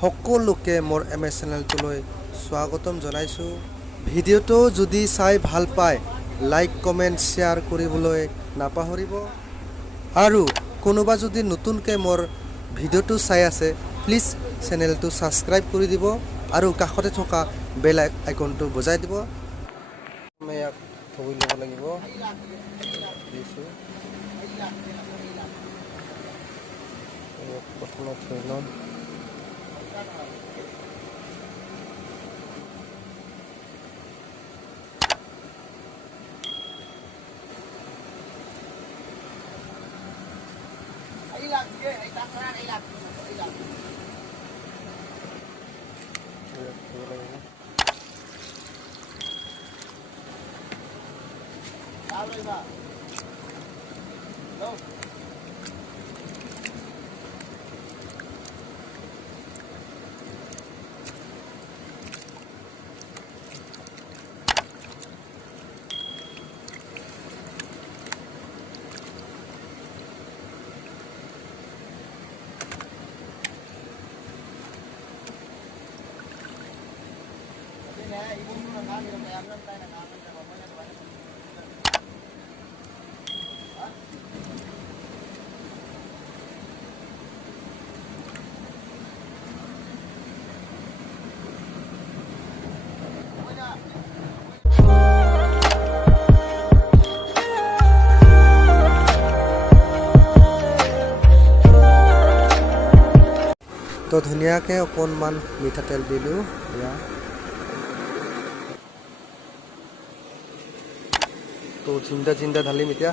সকলোকে মোৰ MS চেনেলটোলৈ স্বাগতম জনাইছোঁ। ভিডিঅ'টো যদি চাই ভাল পায় লাইক কমেণ্ট শ্বেয়াৰ কৰিবলৈ নাপাহৰিব আৰু কোনোবা যদি নতুনকৈ মোৰ ভিডিঅ'টো চাই আছে প্লিজ চেনেলটো ছাবস্ক্ৰাইব কৰি দিব আৰু কাষতে থকা বেল আইকনটো বজাই দিব। আমি ইয়াক ধুই ল'ব লাগিব। প্ৰথমে ধুই ল'ম। তো ধুনীয়াকৈ অকণমান মিঠাতেল দিলোঁ। তো জিন্দা ঢালিম এতিয়া।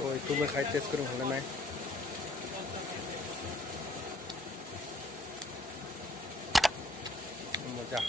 তো এইটো মই খাই টেষ্ট কৰোঁ, ভালে নাই। মজা।